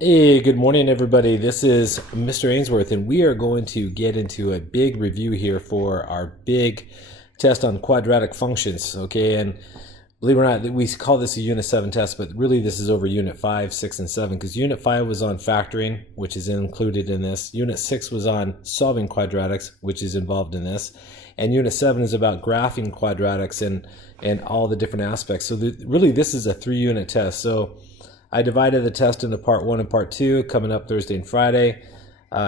Hey, good morning, everybody. This is Mr. Ainsworth, and we are going to get into a big review here for our big test on quadratic functions, okay? And believe it or not, we call this a Unit 7 test, but really this is over Unit 5, 6, and 7, because Unit 5 was on factoring, which is included in this. Unit 6 was on solving quadratics, which is involved in this. And Unit 7 is about graphing quadratics and all the different aspects. So really this is a 3-unit test. So I divided the test into part 1 and part 2 coming up Thursday and Friday.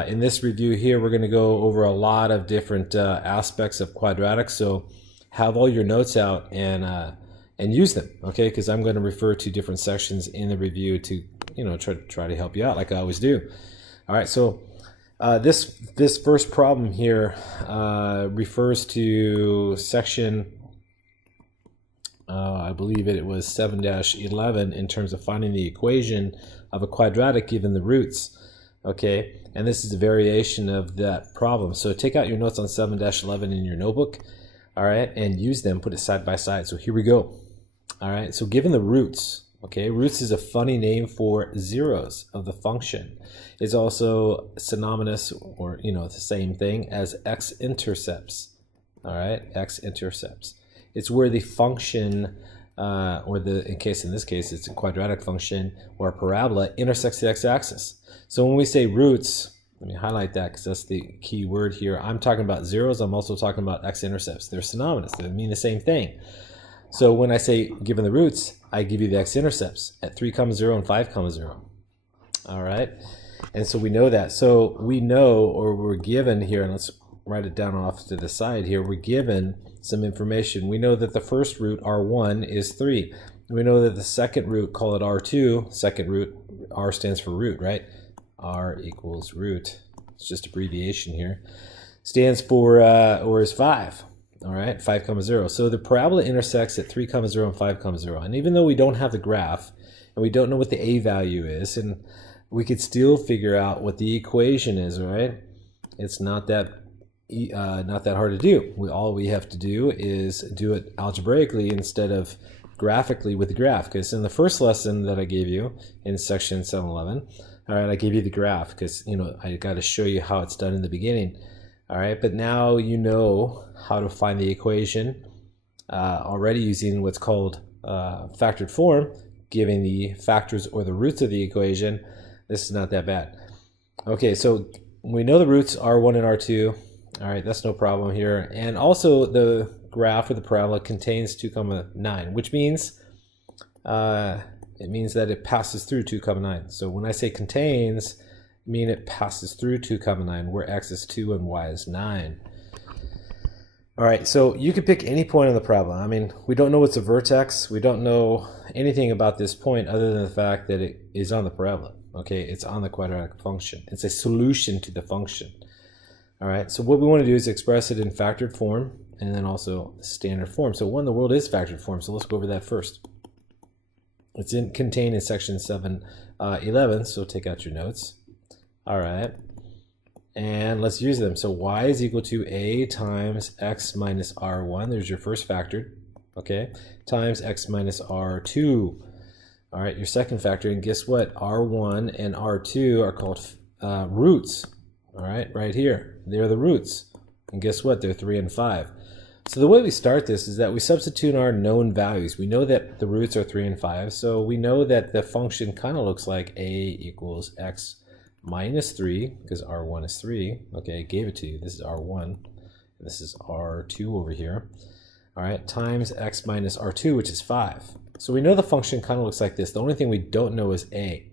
In this review here, we're going to go over a lot of different aspects of quadratics. So have all your notes out and use them, okay? Because I'm going to refer to different sections in the review to try to help you out like I always do. All right, so this first problem here refers to section I believe it was 7-11 in terms of finding the equation of a quadratic given the roots. Okay, and this is a variation of that problem. So take out your notes on 7-11 in your notebook, all right, and use them, put it side by side. So here we go. All right, so given the roots, okay, roots is a funny name for zeros of the function. It's also synonymous, or the same thing as X intercepts. All right, X intercepts. It's where the function, in this case, it's a quadratic function or a parabola intersects the x-axis. So when we say roots, let me highlight that because that's the key word here. I'm talking about zeros. I'm also talking about x-intercepts. They're synonymous. They mean the same thing. So when I say given the roots, I give you the x-intercepts at 3, 0 and 5, 0. All right, and so we know that. So we know, or we're given here, and let's write it down off to the side here. We're given some information. We know that the first root, R1, is 3. We know that the second root, call it R2, second root, R stands for root, right? R equals root. It's just abbreviation here. Stands for, or is 5. All right, 5, 0. So the parabola intersects at 3, 0 and 5, 0. And even though we don't have the graph, and we don't know what the A value is, and we could still figure out what the equation is, right? It's not that hard to do. All we have to do is do it algebraically instead of graphically with the graph. Because in the first lesson that I gave you in section 711, all right, I gave you the graph because I got to show you how it's done in the beginning. All right, but now you know how to find the equation already using what's called factored form, giving the factors or the roots of the equation. This is not that bad. Okay, so we know the roots R1 and R2. All right, that's no problem here. And also the graph or the parabola contains 2, 9, which means it means that it passes through 2, 9. So when I say contains, I mean it passes through 2, 9, where x is 2 and y is 9. All right, so you could pick any point on the parabola. I mean, we don't know what's a vertex. We don't know anything about this point other than the fact that it is on the parabola. Okay, it's on the quadratic function. It's a solution to the function. All right, so what we want to do is express it in factored form and then also standard form. So what in the world is factored form? So let's go over that first. It's contained in section 711, so take out your notes. All right, and let's use them. So y is equal to a times x minus r1. There's your first factor, okay, times x minus r2. All right, your second factor, and guess what? R1 and R2 are called roots. All right, right here, they're the roots. And guess what? They're 3 and 5. So the way we start this is that we substitute our known values. We know that the roots are 3 and 5, so we know that the function kind of looks like a equals x minus 3, because R1 is 3. Okay, I gave it to you. This is R1, and this is R2 over here. All right, times x minus R2, which is 5. So we know the function kind of looks like this. The only thing we don't know is a.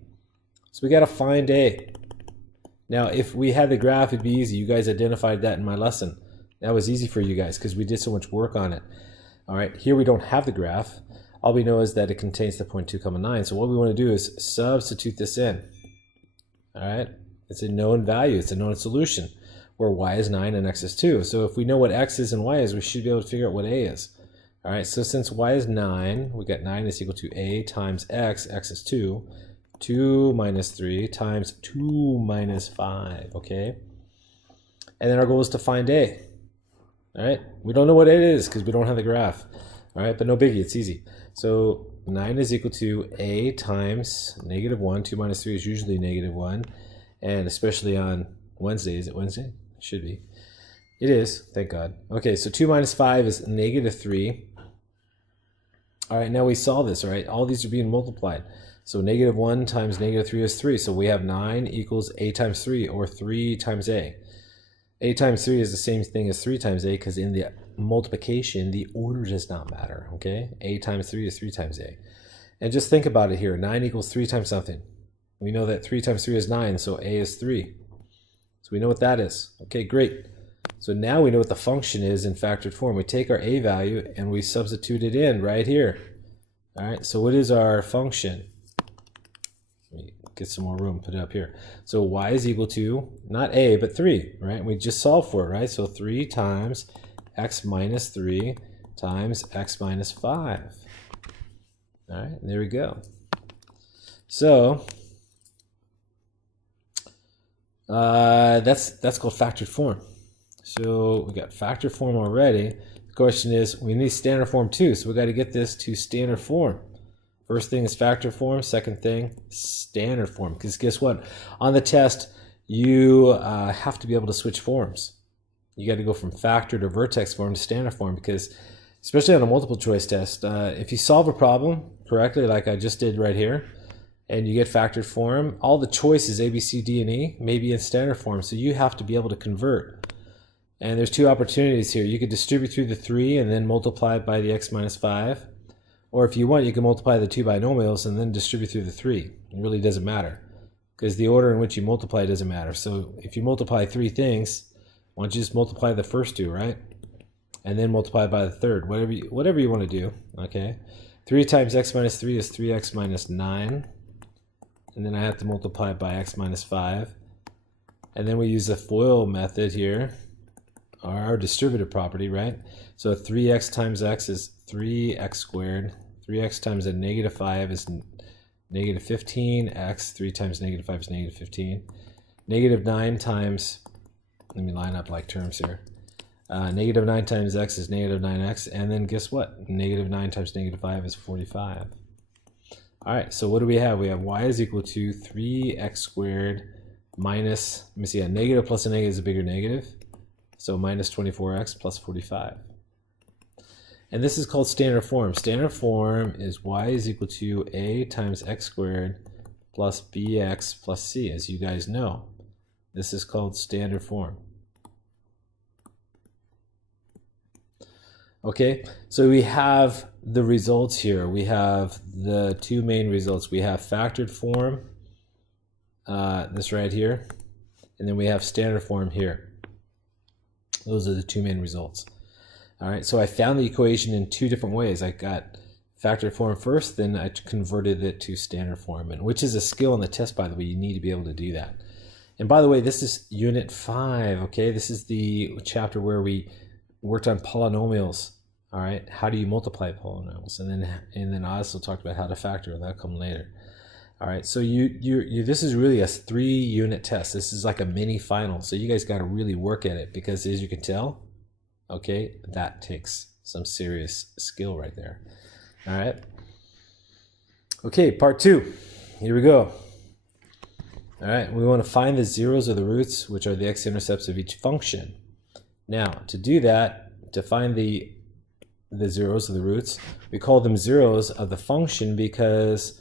So we got to find a. Now, if we had the graph, it'd be easy. You guys identified that in my lesson. That was easy for you guys because we did so much work on it. All right, here we don't have the graph. All we know is that it contains the point 2, 9. So what we want to do is substitute this in. All right, it's a known value. It's a known solution where y is 9 and x is 2. So if we know what x is and y is, we should be able to figure out what a is. All right, so since y is 9, we got 9 is equal to a times x. X is 2. 2 minus 3 times 2 minus 5, okay? And then our goal is to find a. All right, we don't know what it is because we don't have the graph. All right, but no biggie, it's easy. So 9 is equal to a times -1. 2 minus 3 is usually -1. And especially on Wednesday. Is it Wednesday? It should be. It is, thank God. Okay, so 2 minus 5 is -3. All right, now we saw this, all right? All these are being multiplied. So -1 times -3 is 3. So we have 9 equals a times 3, or 3 times a. A times 3 is the same thing as 3 times a, because in the multiplication, the order does not matter, okay? A times 3 is 3 times a. And just think about it here. 9 equals 3 times something. We know that 3 times 3 is 9, so a is 3. So we know what that is. Okay, great. So now we know what the function is in factored form. We take our a value and we substitute it in right here. All right, so what is our function? Let me get some more room, put it up here. So y is equal to, not a, but 3, right? We just solved for it, right? So 3 times x minus 3 times x minus 5. All right, there we go. So that's called factored form. So we got factored form already. The question is, we need standard form too, so we got to get this to standard form. First thing is factored form. Second thing, standard form. Because guess what? On the test, you have to be able to switch forms. You got to go from factored or vertex form to standard form, because especially on a multiple choice test, if you solve a problem correctly, like I just did right here, and you get factored form, all the choices A, B, C, D, and E may be in standard form, so you have to be able to convert. And there's two opportunities here. You could distribute through the 3 and then multiply it by the x minus 5. Or if you want, you can multiply the two binomials and then distribute through the 3. It really doesn't matter, because the order in which you multiply doesn't matter. So if you multiply 3 things, why don't you just multiply the first 2, right? And then multiply by the third, whatever you want to do, okay? 3 times x minus 3 is 3x minus 9. And then I have to multiply it by x minus 5. And then we use the FOIL method here, or our distributive property, right? So 3x times x is 3x squared. 3x times a -5 is -15x. 3 times -5 is -15. -9 times, let me line up like terms here. -9 times x is -9x. And then guess what? -9 times -5 is 45. All right, so what do we have? We have y is equal to 3x squared minus, let me see, a negative plus a negative is a bigger negative. So minus 24x plus 45. And this is called standard form. Standard form is y is equal to a times x squared plus bx plus c, as you guys know. This is called standard form. Okay, so we have the results here. We have the two main results. We have factored form, this right here, and then we have standard form here. Those are the two main results. All right, so I found the equation in two different ways. I got factored form first, then I converted it to standard form, and which is a skill on the test, by the way. You need to be able to do that. And by the way, this is Unit 5, okay? This is the chapter where we worked on polynomials. All right, how do you multiply polynomials? And then I also talked about how to factor, and that'll come later. All right, so this is really a 3-unit test. This is like a mini final, so you guys got to really work at it, because as you can tell, okay, that takes some serious skill right there. All right. Okay, part 2. Here we go. All right, we want to find the zeros of the roots, which are the x-intercepts of each function. Now, to do that, to find the zeros of the roots, we call them zeros of the function because,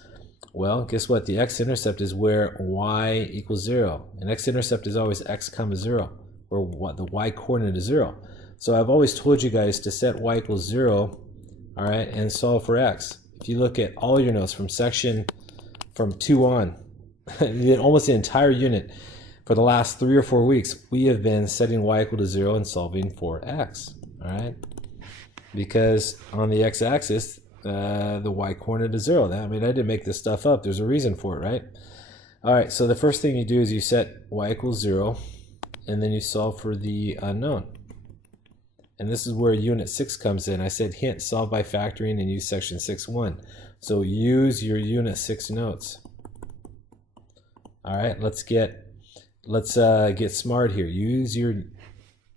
well, guess what? The x-intercept is where y equals 0. An x-intercept is always x comma 0, or what the y-coordinate is 0. So I've always told you guys to set y equals 0, all right, and solve for x. If you look at all your notes from 2 on, almost the entire unit, for the last 3 or 4 weeks, we have been setting y equal to 0 and solving for x, all right? Because on the x-axis, the y-coordinate is 0. I mean, I didn't make this stuff up. There's a reason for it, right? All right, so the first thing you do is you set y equals 0, and then you solve for the unknown. And this is where Unit 6 comes in. I said, hint, solve by factoring and use section 6.1. So use your Unit 6 notes. All right, let's get smart here. Use your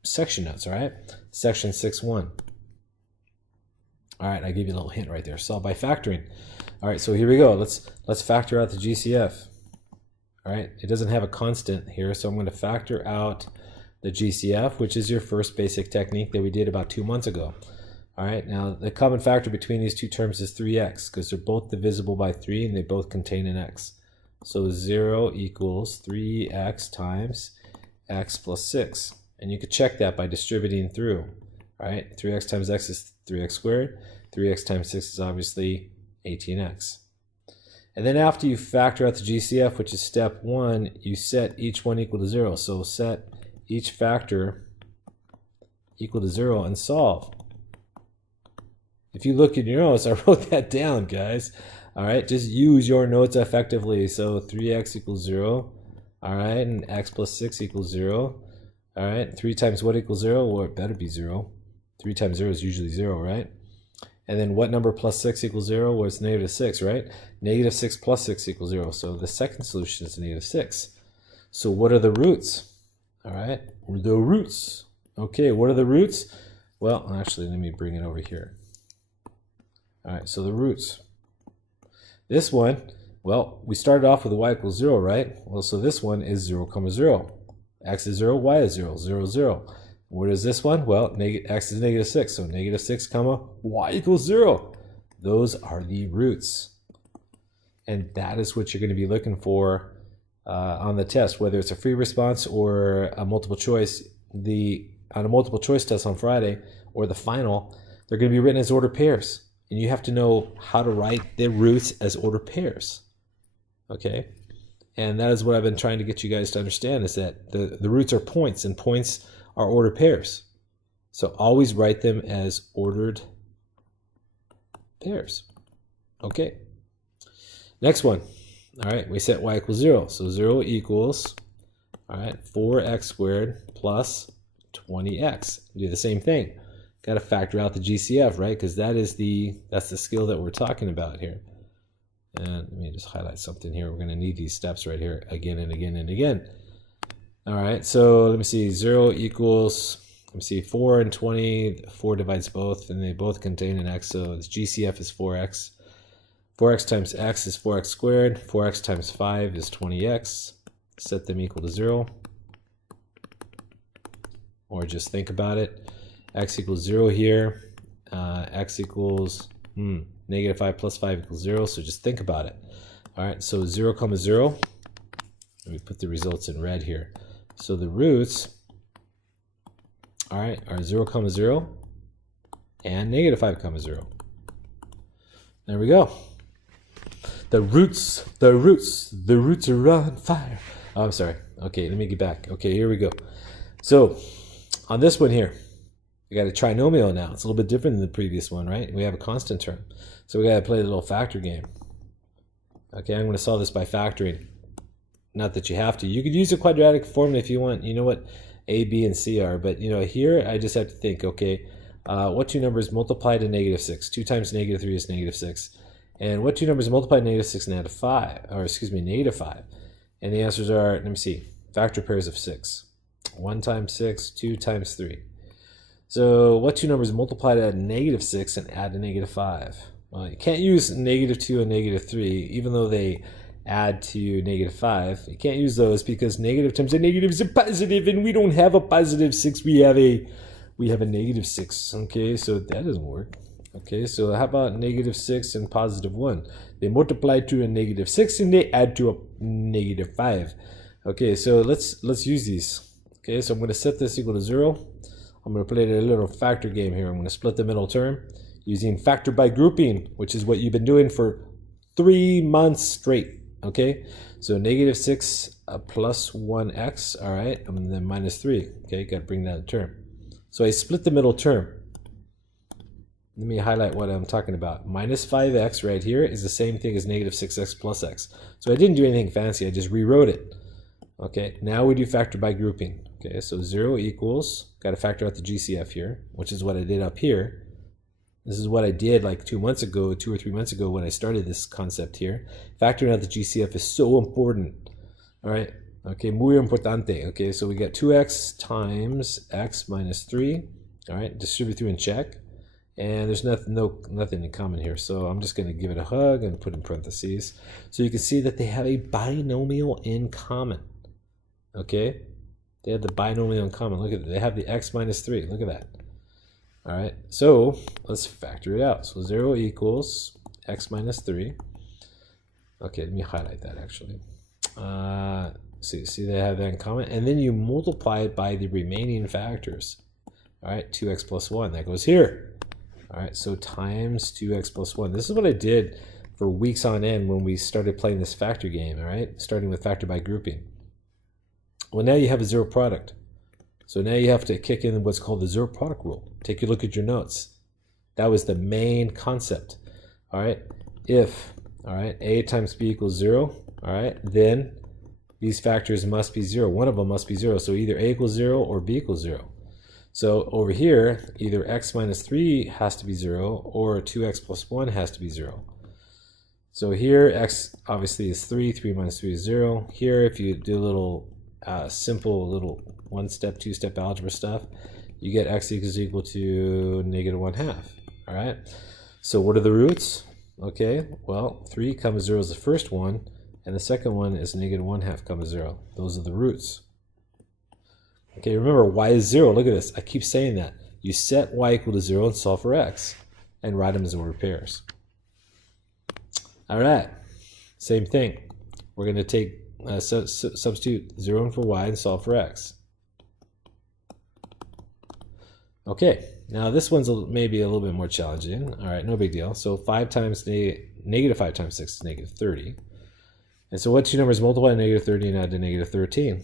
section notes, all right? Section 6.1. All right, I give you a little hint right there. Solve by factoring. All right, so here we go. Let's factor out the GCF. All right, it doesn't have a constant here, so I'm going to factor out the GCF, which is your first basic technique that we did about 2 months ago. All right, now the common factor between these two terms is 3x, because they're both divisible by 3 and they both contain an x. So 0 equals 3x times x plus 6. And you could check that by distributing through. All right, 3x times x is 3x squared. 3x times 6 is obviously 18x. And then after you factor out the GCF, which is step 1, you set each one equal to 0. So set each factor equal to 0 and solve. If you look in your notes, I wrote that down, guys. All right, just use your notes effectively. So 3x equals 0. All right, and x plus 6 equals 0. All right, 3 times what equals 0? Well, it better be 0. 3 times 0 is usually 0, right? And then what number plus 6 equals 0? Well, it's negative 6, right? Negative 6 plus 6 equals 0. So the second solution is negative 6. So what are the roots? All right, the roots. Okay, what are the roots? Well, actually, let me bring it over here. All right, so the roots. This one, well, we started off with a y equals 0, right? Well, so this one is 0, 0. X is 0, y is 0, 0, 0. What is this one? Well, x is negative 6, so negative 6, comma, y equals 0. Those are the roots. And that is what you're going to be looking for on the test, whether it's a free response or a multiple choice. On a multiple choice test on Friday or the final, they're going to be written as ordered pairs. And you have to know how to write the roots as ordered pairs. Okay? And that is what I've been trying to get you guys to understand, is that the roots are points, and points are ordered pairs. So always write them as ordered pairs. Okay. Next one. All right, we set y equals 0. So 0 equals, all right, 4x squared plus 20x. Do the same thing. Got to factor out the GCF, right? Because that's the skill that we're talking about here. And let me just highlight something here. We're going to need these steps right here again and again and again. All right, so let me see. 0 equals, let me see, 4 and 20. 4 divides both, and they both contain an x. So the GCF is 4x. 4x times x is 4x squared. 4x times 5 is 20x. Set them equal to 0. Or just think about it. X equals 0 here. X equals negative 5 plus 5 equals 0. So just think about it. All right, so 0, 0. Let me put the results in red here. So the roots, all right, are 0, 0 and negative 5, 0. There we go. The roots are on fire. Oh, I'm sorry. Okay, let me get back. Okay, here we go. So on this one here, we got a trinomial now. It's a little bit different than the previous one, right? We have a constant term. So we got to play the little factor game. Okay, I'm going to solve this by factoring. Not that you have to. You could use a quadratic formula if you want. You know what A, B, and C are. But, you know, here I just have to think, okay, what two numbers multiply to negative 6? 2 times negative 3 is negative 6. And what two numbers multiply to negative 6 and add to 5? Or, excuse me, negative 5. And the answers are, let me see, factor pairs of 6. 1 times 6, 2 times 3. So what two numbers multiply to negative 6 and add to negative 5? Well, you can't use negative 2 and negative 3, even though they add to negative 5. You can't use those because negative times a negative is a positive, and we don't have a positive 6. We have a negative 6. Okay, so that doesn't work. Okay, so how about negative 6 and positive 1? They multiply to a negative 6 and they add to a negative 5. Okay, so let's use these. Okay, so I'm going to set this equal to 0. I'm going to play a little factor game here. I'm going to split the middle term using factor by grouping, which is what you've been doing for 3 months straight. Okay, so negative 6 plus 1x, all right, and then minus 3. Okay, got to bring that term. So I split the middle term. Let me highlight what I'm talking about. Minus 5x right here is the same thing as negative 6x plus x. So I didn't do anything fancy. I just rewrote it. Okay, now we do factor by grouping. Okay, so 0 equals, got to factor out the GCF here, which is what I did up here. This is what I did like 2 months ago, 2 or 3 months ago when I started this concept here. Factoring out the GCF is so important. All right, okay, muy importante. Okay, so we got 2x times x minus 3. All right, distribute through and check. and there's nothing in common here. So I'm just going to give it a hug and put in parentheses. So you can see that they have a binomial in common. Okay? They have the binomial in common. Look at it. They have the x minus 3. Look at that. All right. So let's factor it out. So 0 equals x minus 3. Okay, let me highlight that actually. See they have that in common. And then you multiply it by the remaining factors. All right, 2x plus 1. That goes here. All right, so times 2x plus 1. This is what I did for weeks on end when we started playing this factor game, all right? Starting with factor by grouping. Well, now you have a zero product. So now you have to kick in what's called the zero product rule. Take a look at your notes. That was the main concept, all right? If, all right, a times b equals 0, all right, then these factors must be 0. One of them must be 0. So either a equals 0 or b equals 0. So over here, either x minus 3 has to be 0 or 2x plus 1 has to be 0. So here, x obviously is 3. 3 minus 3 is 0. Here, if you do a little simple little one-step, two-step algebra stuff, you get x equal to negative 1/2. All right. So what are the roots? Okay, well, 3 comma 0 is the first one, and the second one is negative 1/2 comma 0. Those are the roots. Okay, remember, y is 0. Look at this. I keep saying that. You set y equal to 0 and solve for x, and write them as ordered pairs. All right, same thing. We're going to take substitute 0 in for y and solve for x. Okay, now this one's maybe a little bit more challenging. All right, no big deal. So 5 times negative 5 times 6 is negative 30. And so what two numbers multiply negative 30 and add to negative 13?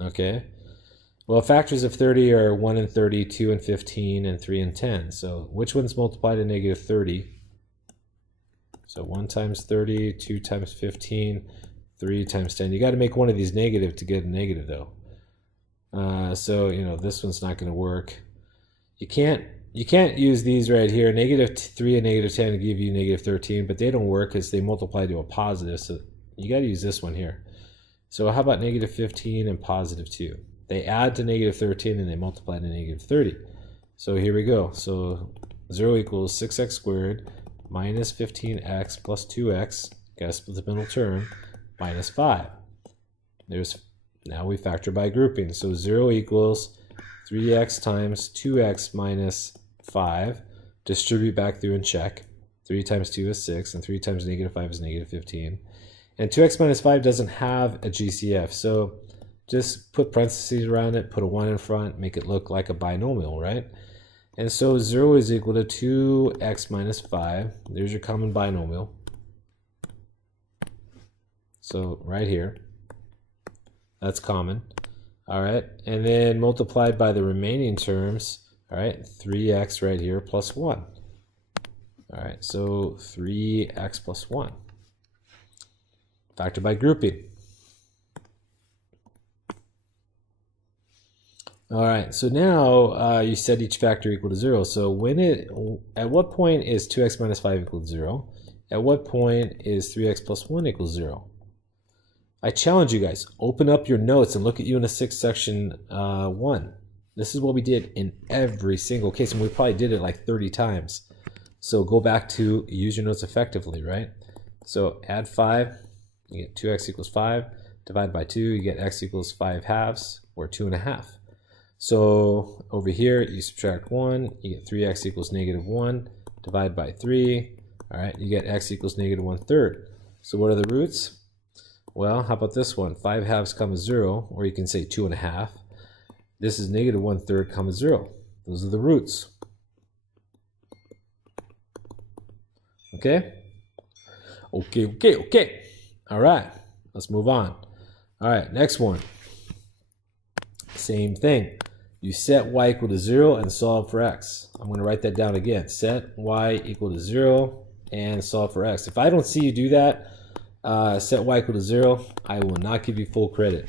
Okay. Well, factors of 30 are 1 and 30, 2 and 15, and 3 and 10. So which ones multiply to negative 30? So 1 times 30, 2 times 15, 3 times 10. You got to make one of these negative to get a negative, though. So, you know, this one's not going to work. You can't use these right here. Negative 3 and negative 10 to give you negative 13, but they don't work because they multiply to a positive. So you got to use this one here. So how about negative 15 and positive 2? They add to negative 13 and they multiply to negative 30. So here we go. So 0 equals 6x squared minus 15x plus 2x, got to split the middle term, minus 5. Now we factor by grouping. So 0 equals 3x times 2x minus 5. Distribute back through and check. 3 times 2 is 6, and 3 times negative 5 is negative 15. And 2x minus 5 doesn't have a GCF, so just put parentheses around it, put a 1 in front, make it look like a binomial, right? And so 0 is equal to 2x minus 5. There's your common binomial. So right here, that's common. All right, and then multiplied by the remaining terms, all right, 3x right here plus 1. All right, so 3x plus 1. Factor by grouping. All right, so now you set each factor equal to 0. So at what point is 2x minus 5 equal to 0? At what point is 3x plus 1 equals 0? I challenge you guys, open up your notes and look at Unit 6, Section 1. This is what we did in every single case, and we probably did it like 30 times. So go back to use your notes effectively, right? So add 5, you get 2x equals 5. Divide by 2, you get x equals 5/2, or 2.5. So over here, you subtract 1, you get 3x equals negative 1. Divide by 3, all right, you get x equals negative 1/3. So what are the roots? Well, how about this one? 5/2 comma 0, or you can say 2.5. This is negative 1/3 comma 0. Those are the roots. Okay? Okay. All right, let's move on. All right, next one. Same thing. You set y equal to 0 and solve for x. I'm going to write that down again. Set y equal to 0 and solve for x. If I don't see you do that, set y equal to 0, I will not give you full credit.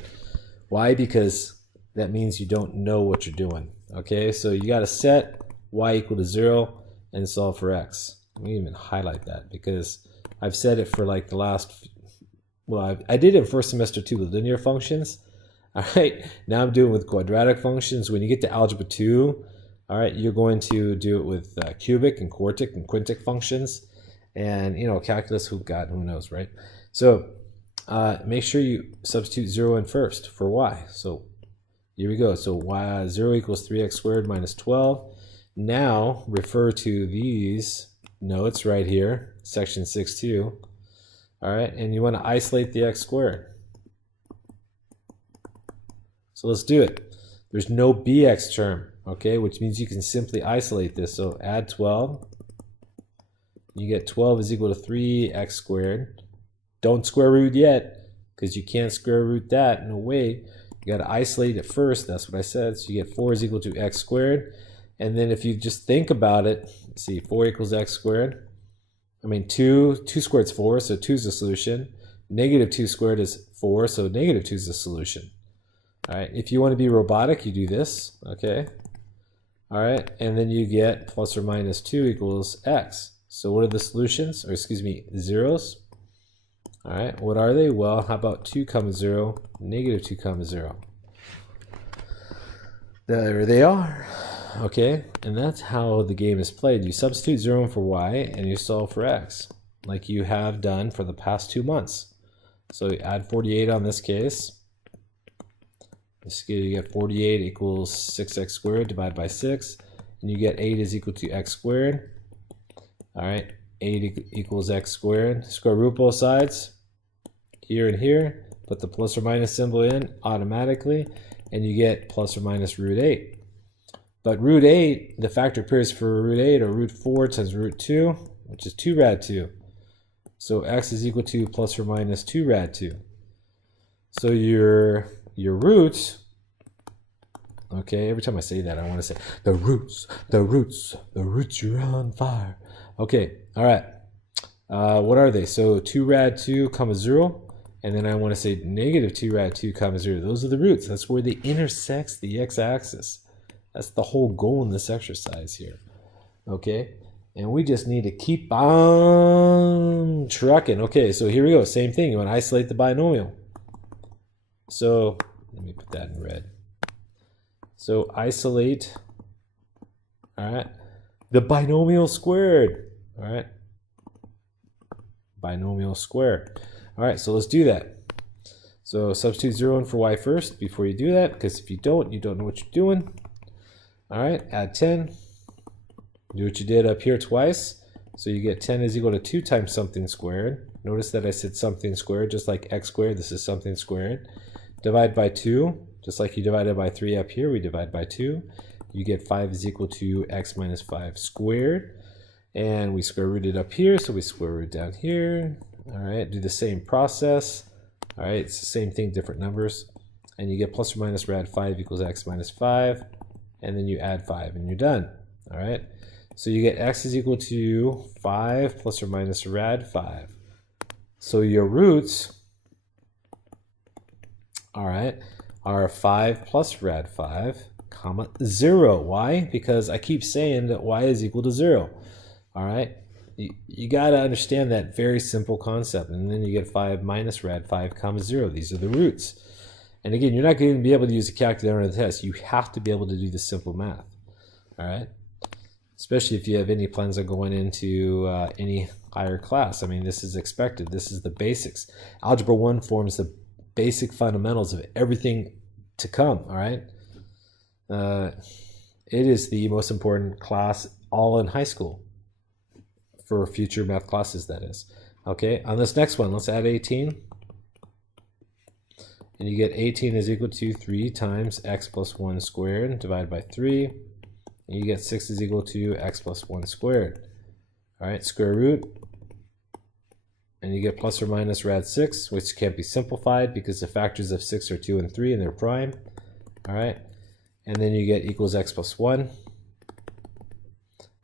Why? Because that means you don't know what you're doing. Okay, so you got to set y equal to 0 and solve for x. Let me even highlight that because I've said it for like the last, well, I did it in first semester too with linear functions. All right, now I'm doing with quadratic functions. When you get to algebra 2, All right, you're going to do it with cubic and quartic and quintic functions, and calculus. Who knows, right? So make sure you substitute 0 in first for y. So here we go. So y 0 equals 3x squared minus 12. Now refer to these notes right here, section 6.2. All right, and you want to isolate the x squared. So let's do it. There's no bx term, okay, which means you can simply isolate this. So add 12. You get 12 is equal to 3x squared. Don't square root yet, because you can't square root that. No way. You got to isolate it first. That's what I said. So you get 4 is equal to x squared. And then if you just think about it, let's see, 4 equals x squared. I mean, 2 squared is 4, so 2 is the solution. Negative 2 squared is 4, so negative 2 is the solution. All right, if you want to be robotic, you do this, okay? All right, and then you get plus or minus 2 equals x. So what are the solutions? Or excuse me, zeros. All right, what are they? Well, how about 2 comma 0, negative 2 comma 0? There they are. Okay, and that's how the game is played. You substitute 0 in for y, and you solve for x, like you have done for the past 2 months. So you add 48 on this case. You get 48 equals 6x squared divided by 6, and you get 8 is equal to x squared. All right, 8 equals x squared. Square root both sides, here and here. Put the plus or minus symbol in automatically, and you get plus or minus root 8. But root 8, the factor pairs for root 8 are root 4 times root 2, which is 2 rad 2. So x is equal to plus or minus 2 rad 2. So your roots, okay, every time I say that, I want to say, the roots, you're on fire. Okay, all right. What are they? So 2 rad 2 comma 0, and then I want to say negative 2 rad 2 comma 0. Those are the roots. That's where they intersect the x-axis. That's the whole goal in this exercise here. Okay, and we just need to keep on trucking. Okay, so here we go. Same thing. You want to isolate the binomial. So let me put that in red. So isolate, all right, the binomial squared, all right, binomial squared. All right, so let's do that. So substitute 0 in for y first before you do that, because if you don't know what you're doing. All right, add 10. Do what you did up here twice. So you get 10 is equal to 2 times something squared. Notice that I said something squared, just like x squared, this is something squared. Divide by 2, just like you divided by 3 up here, we divide by 2. You get 5 is equal to x minus 5 squared. And we square root it up here, so we square root down here. All right, do the same process. All right, it's the same thing, different numbers. And you get plus or minus rad 5 equals x minus 5. And then you add 5 and you're done. All right, so you get x is equal to 5 plus or minus rad 5. So your roots, all right, are 5 plus rad 5 comma 0. Why? Because I keep saying that y is equal to 0. All right, you got to understand that very simple concept. And then you get 5 minus rad 5 comma 0. These are the roots. And again, you're not going to be able to use a calculator on the test. You have to be able to do the simple math. All right, especially if you have any plans on going into any higher class. I mean, this is expected. This is the basics. Algebra 1 forms the basic fundamentals of everything to come. All right, it is the most important class all in high school for future math classes, that is. Okay, on this next one, let's add 18. And you get 18 is equal to 3 times x plus 1 squared divided by 3. And you get 6 is equal to x plus 1 squared. All right, square root. And you get plus or minus rad 6, which can't be simplified because the factors of 6 are 2 and 3 and they're prime. All right, and then you get equals x plus 1. And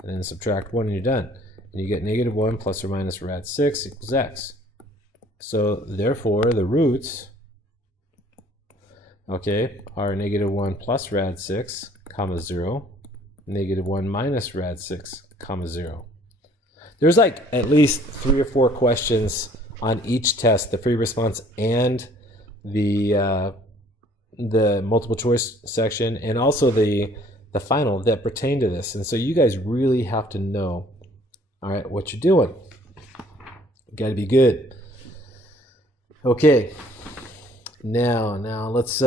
then subtract 1 and you're done. And you get negative 1 plus or minus rad 6 equals x. So therefore, the roots, okay, are negative 1 plus rad 6 comma 0, negative 1 minus rad 6 comma 0. There's like at least 3 or 4 questions on each test, the free response and the multiple choice section, and also the the final that pertain to this. And so you guys really have to know, all right, what you're doing. You got to be good. Okay. Now let's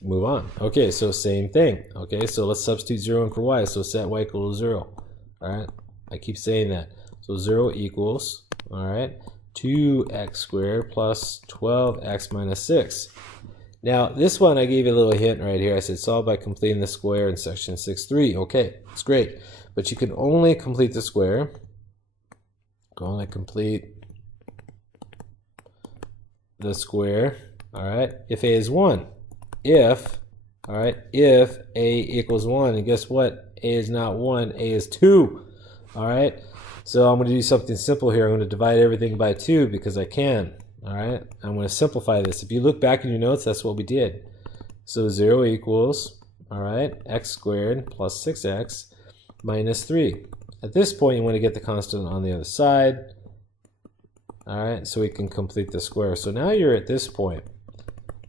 move on. Okay, so same thing. Okay, so let's substitute 0 in for y. So set y equal to 0. All right, I keep saying that. So 0 equals, all right, 2x squared plus 12x minus 6. Now, this one I gave you a little hint right here. I said solve by completing the square in section 6.3. Okay, it's great. But you can only complete the square. Only complete the square, all right, if a is 1. If, all right, if a equals 1, and guess what? A is not 1, a is 2. All right, so I'm going to do something simple here. I'm going to divide everything by 2 because I can. All right, I'm going to simplify this. If you look back in your notes, that's what we did. So 0 equals, all right, x squared plus 6x minus 3. At this point, you want to get the constant on the other side. All right, so we can complete the square. So now you're at this point.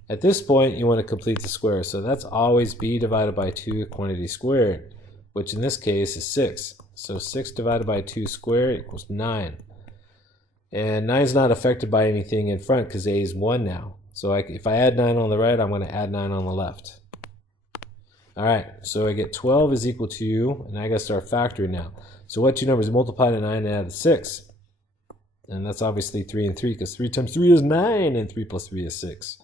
At this point, you want to complete the square. So that's always b divided by 2 quantity squared, which in this case is 6. So 6 divided by 2 squared equals 9. And 9 is not affected by anything in front because a is 1 now. So if I add 9 on the right, I'm going to add 9 on the left. All right, so I get 12 is equal to, and I got to start factoring now. So what two numbers multiply to 9 and add to 6? And that's obviously 3 and 3, because 3 times 3 is 9, and 3 plus 3 is 6.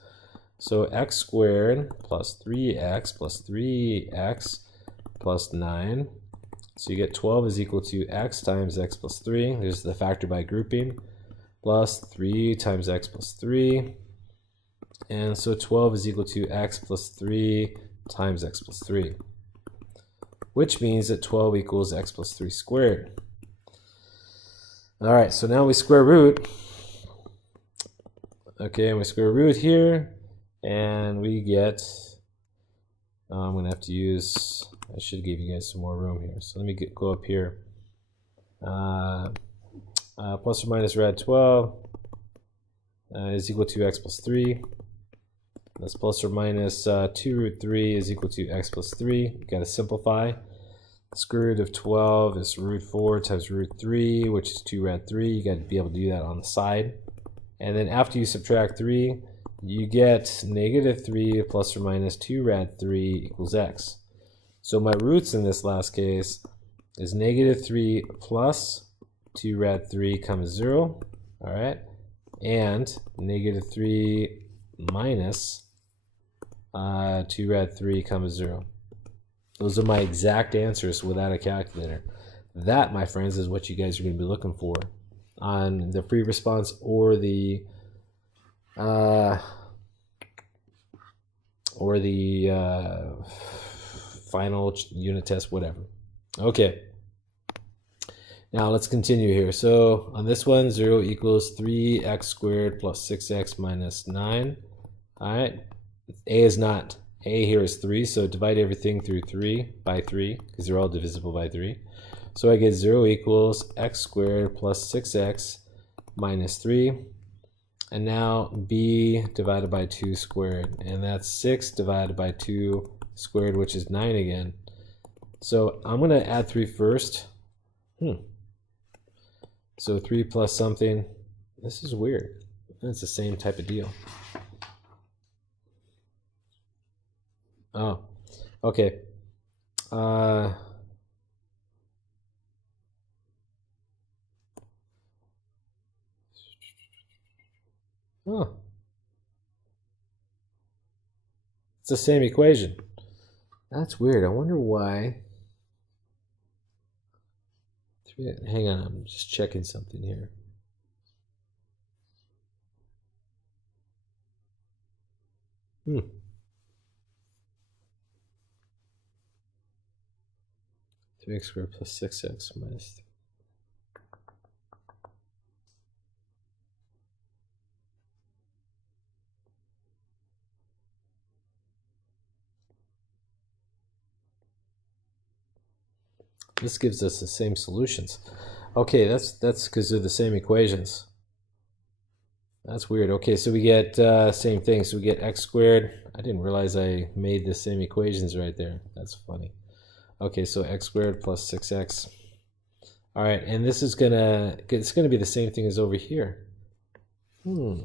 So x squared plus 3x plus 3x plus 9. So you get 12 is equal to x times x plus 3. There's the factor by grouping. Plus 3 times x plus 3. And so 12 is equal to x plus 3 times x plus 3. Which means that 12 equals x plus 3 squared. All right, so now we square root. Okay, and we square root here, and we get, I'm going to have to use, I should give you guys some more room here. So let me go up here. Plus or minus rad 12 is equal to x plus 3. That's plus or minus 2 root 3 is equal to x plus 3. You got to simplify. The square root of 12 is root 4 times root 3, which is 2 rad 3. You got to be able to do that on the side. And then after you subtract 3, you get negative 3 plus or minus 2 rad 3 equals x. So my roots in this last case is negative 3 plus 2 rad 3 comes 0. All right. And negative 3 minus 2 rad 3 comes 0. Those are my exact answers without a calculator. That, my friends, is what you guys are going to be looking for on the free response or the final unit test, whatever. Okay. Now let's continue here. So on this one, 0 equals 3x squared plus 6x minus 9. All right. A is not. A here is 3, so divide everything through 3 by 3, because they're all divisible by 3. So I get 0 equals x squared plus 6x minus 3. And now b divided by 2 squared. And that's 6 divided by 2 squared, which is 9 again. So I'm going to add 3 first. So 3 plus something. This is weird. It's the same type of deal. Oh, okay. Oh. It's the same equation. That's weird. I wonder why. Hang on, I'm just checking something here. X squared plus 6x minus 3. This gives us the same solutions. Okay, that's because they're the same equations. That's weird. Okay, so we get same thing. So we get x squared. I didn't realize I made the same equations right there. That's funny. Okay, so x squared plus 6x. All right, and this is it's gonna be the same thing as over here. Hang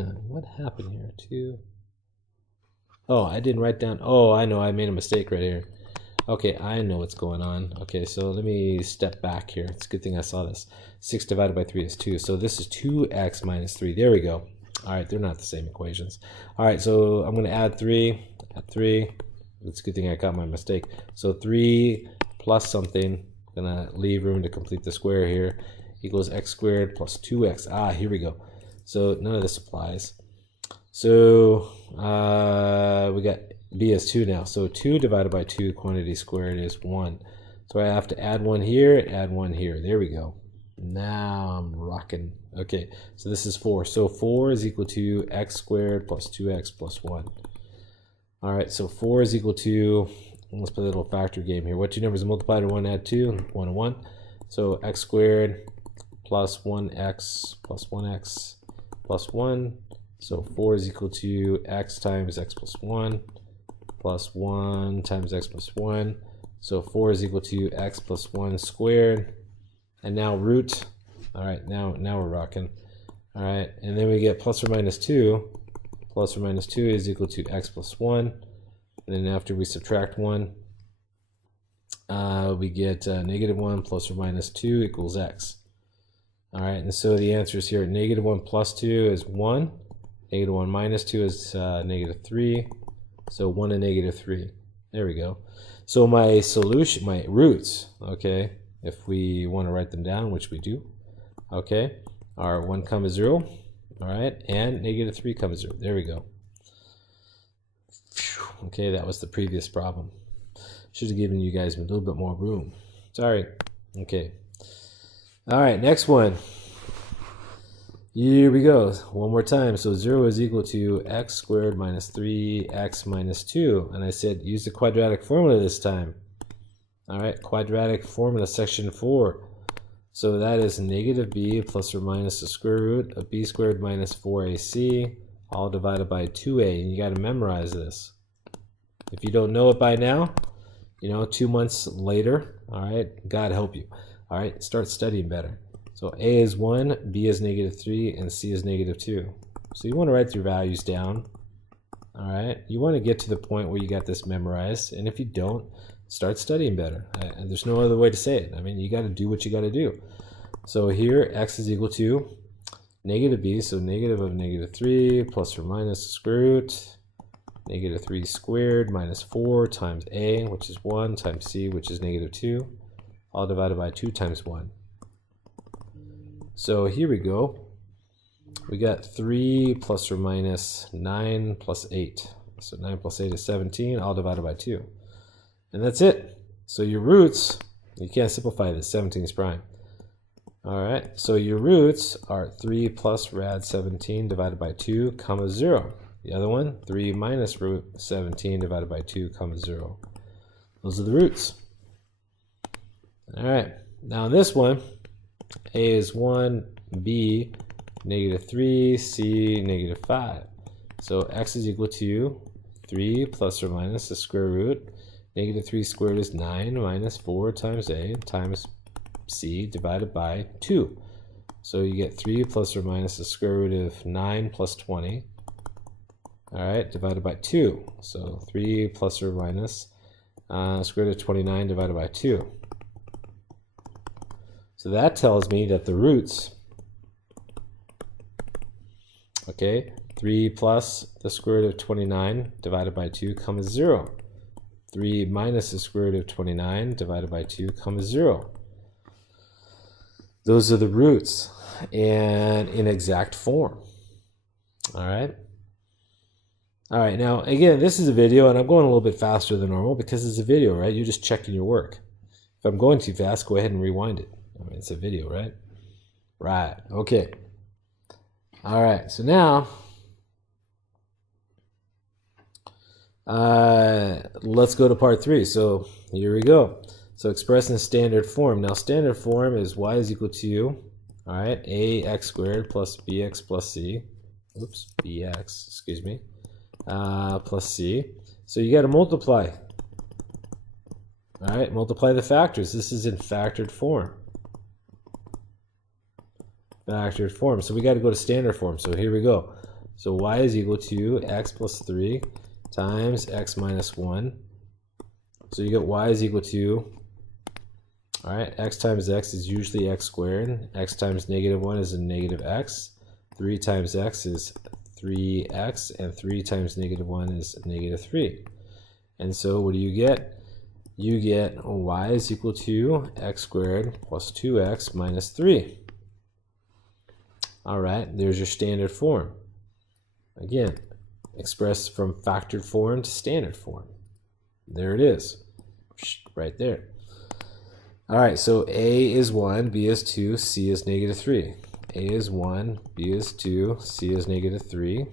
on, what happened here? Oh, I didn't write down. Oh, I know, I made a mistake right here. Okay, I know what's going on. Okay, so let me step back here. It's a good thing I saw this. 6 divided by 3 is 2. So this is 2x minus 3. There we go. All right, they're not the same equations. All right, so I'm going to add 3. Add 3. It's a good thing I got my mistake. So 3 plus something. I'm going to leave room to complete the square here. Equals x squared plus 2x. Ah, here we go. So none of this applies. So we got b is 2 now. So 2 divided by 2 quantity squared is 1. So I have to add 1 here, add 1 here. There we go. Now I'm rocking. Okay, so this is 4. So 4 is equal to x squared plus 2x plus 1. All right, so 4 is equal to, let's play a little factor game here. What two numbers multiply to 1 add 2? 1 and 1. So x squared plus 1x plus 1x plus 1. So 4 is equal to x times x plus 1 plus 1 times x plus 1. So 4 is equal to x plus 1 squared. And now root. All right, now we're rocking. All right, and then we get plus or minus 2. Plus or minus 2 is equal to x plus 1. And then after we subtract 1, we get negative 1 plus or minus 2 equals x. All right, and so the answer is here. Negative 1 plus 2 is 1. Negative 1 minus 2 is negative 3. So 1 and negative 3. There we go. So my solution, my roots, okay, if we want to write them down, which we do, okay, are 1 comma 0, all right, and negative 3 comma 0. There we go. Okay, that was the previous problem. Should have given you guys a little bit more room. Sorry. Okay. All right, next one. Here we go. One more time. So 0 is equal to x squared minus 3x minus 2. And I said use the quadratic formula this time. All right, quadratic formula section 4. So that is negative b plus or minus the square root of b squared minus 4ac all divided by 2a. And you got to memorize this. If you don't know it by now, 2 months later, all right, God help you. All right, start studying better. So a is 1, b is negative 3, and c is negative 2. So you want to write your values down. All right, you want to get to the point where you got this memorized. And if you don't, start studying better. And there's no other way to say it. I mean, you got to do what you got to do. So here, x is equal to negative b, so negative of negative 3 plus or minus the square root, negative 3 squared minus 4 times a, which is 1, times c, which is negative 2, all divided by 2 times 1. So here we go. We got 3 plus or minus 9 plus 8. So 9 plus 8 is 17, all divided by 2. And that's it. So your roots, you can't simplify this, 17 is prime. All right, so your roots are 3 plus rad 17 divided by 2, comma 0. The other one, 3 minus root 17 divided by 2, comma 0. Those are the roots. All right, now in this one, a is 1, b negative 3, c negative 5. So x is equal to 3 plus or minus the square root. Negative 3 squared is 9 minus 4 times a times c divided by 2. So you get 3 plus or minus the square root of 9 plus 20. All right, divided by 2. So 3 plus or minus square root of 29 divided by 2. So that tells me that the roots, okay, 3 plus the square root of 29 divided by 2 comma 0. 3 minus the square root of 29 divided by 2 comma 0. Those are the roots and in exact form. All right. All right, now again, this is a video and I'm going a little bit faster than normal because it's a video, right? You're just checking your work. If I'm going too fast, go ahead and rewind it. I mean, it's a video, right? Right, okay. All right, so now let's go to part 3. So here we go. So expressed in standard form. Now standard form is y is equal to, all right, ax squared plus bx plus c. Oops, bx, excuse me, plus c. So you got to multiply. All right, multiply the factors. This is in factored form. Factored form. So we got to go to standard form. So here we go. So y is equal to x plus 3 times x minus 1. So you get y is equal to, all right, x times x is usually x squared. X times negative 1 is a negative x. 3 times x is 3x. And 3 times negative 1 is negative 3. And so what do you get? You get y is equal to x squared plus 2x minus 3. All right, there's your standard form. Again, expressed from factored form to standard form. There it is, right there. All right, so A is 1, B is 2, C is negative 3. A is 1, B is 2, C is negative 3.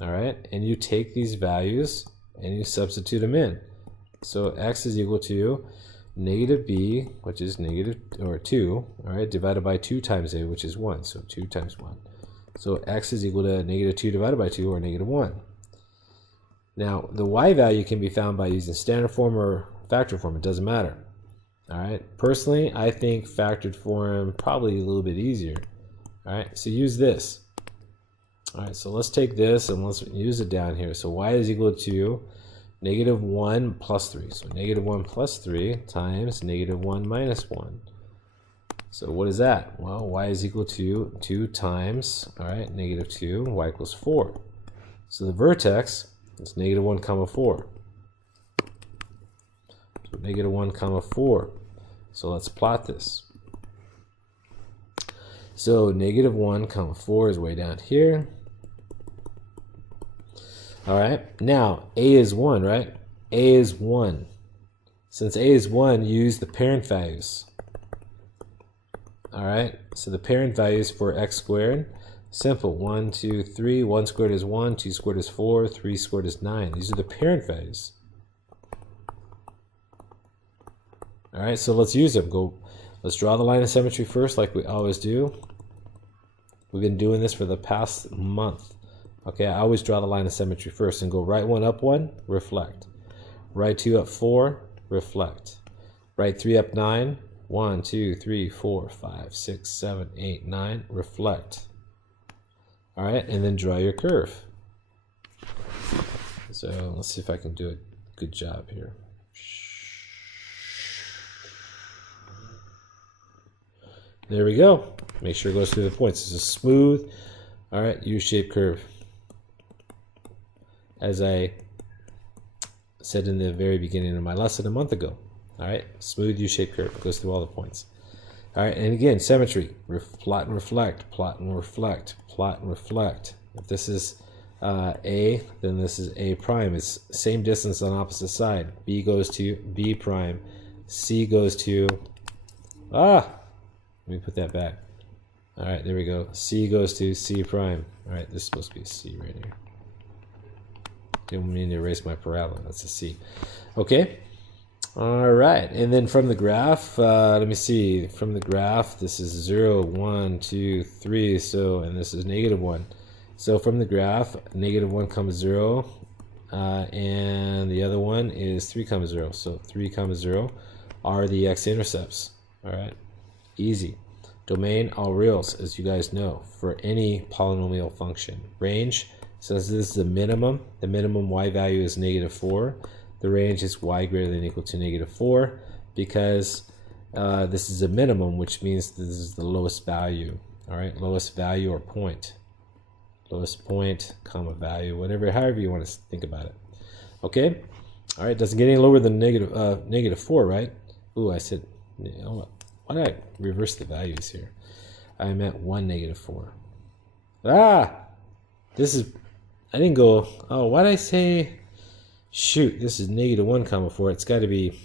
All right, and you take these values and you substitute them in. So x is equal to negative b, which is negative, or 2, all right, divided by 2 times a, which is 1. So 2 times 1. So x is equal to negative 2 divided by 2, or negative 1. Now, the y value can be found by using standard form or factored form. It doesn't matter. All right. Personally, I think factored form probably a little bit easier. All right. So use this. All right. So let's take this and let's use it down here. So y is equal to negative 1 plus 3. So negative 1 plus 3 times negative 1 minus 1. So what is that? Well, y is equal to 2 times, all right, negative 2, y equals 4. So the vertex is negative 1 comma 4. So negative 1 comma 4. So let's plot this. So negative 1 comma 4 is way down here. All right, now a is 1, right? A is 1. Since a is 1, use the parent values. All right, so the parent values for x squared, simple, 1, 2, 3, 1 squared is 1, 2 squared is 4, 3 squared is 9. These are the parent values. All right, so let's use them. Let's draw the line of symmetry first, like we always do. We've been doing this for the past month. Okay, I always draw the line of symmetry first and go right 1 up 1, reflect. Right 2 up 4, reflect. Right 3 up 9, 1, 2, 3, 4, 5, 6, 7, 8, 9, reflect. All right, and then draw your curve. So let's see if I can do a good job here. There we go. Make sure it goes through the points. This is smooth, all right, U-shaped curve. As I said in the very beginning of my lesson a month ago. All right, smooth U-shaped curve, goes through all the points. All right, and again, symmetry, plot and reflect, plot and reflect, plot and reflect. If this is A, then this is A prime. It's same distance on opposite side. B goes to B prime. C goes to, let me put that back. All right, there we go. C goes to C prime. All right, this is supposed to be a C right here. Didn't mean to erase my parabola. That's a C. Okay. All right, and then from the graph, let me see. From the graph, this is 0, 1, 2, 3. So, and this is negative 1. So from the graph, negative 1 comma 0, and the other one is 3 comma 0. So 3 comma 0 are the X intercepts. All right, easy. Domain, all reals, as you guys know, for any polynomial function. Range, since this is the minimum y value is negative 4. The range is y greater than or equal to negative 4 because this is a minimum, which means this is the lowest value. All right, lowest value or point. Lowest point, comma value, whatever, however you want to think about it. Okay, all right, doesn't get any lower than negative 4, right? Ooh, I said, why did I reverse the values here? I meant 1, negative 4. This is, I didn't go, why did I say, shoot, this is negative 1 comma 4. It's got to be,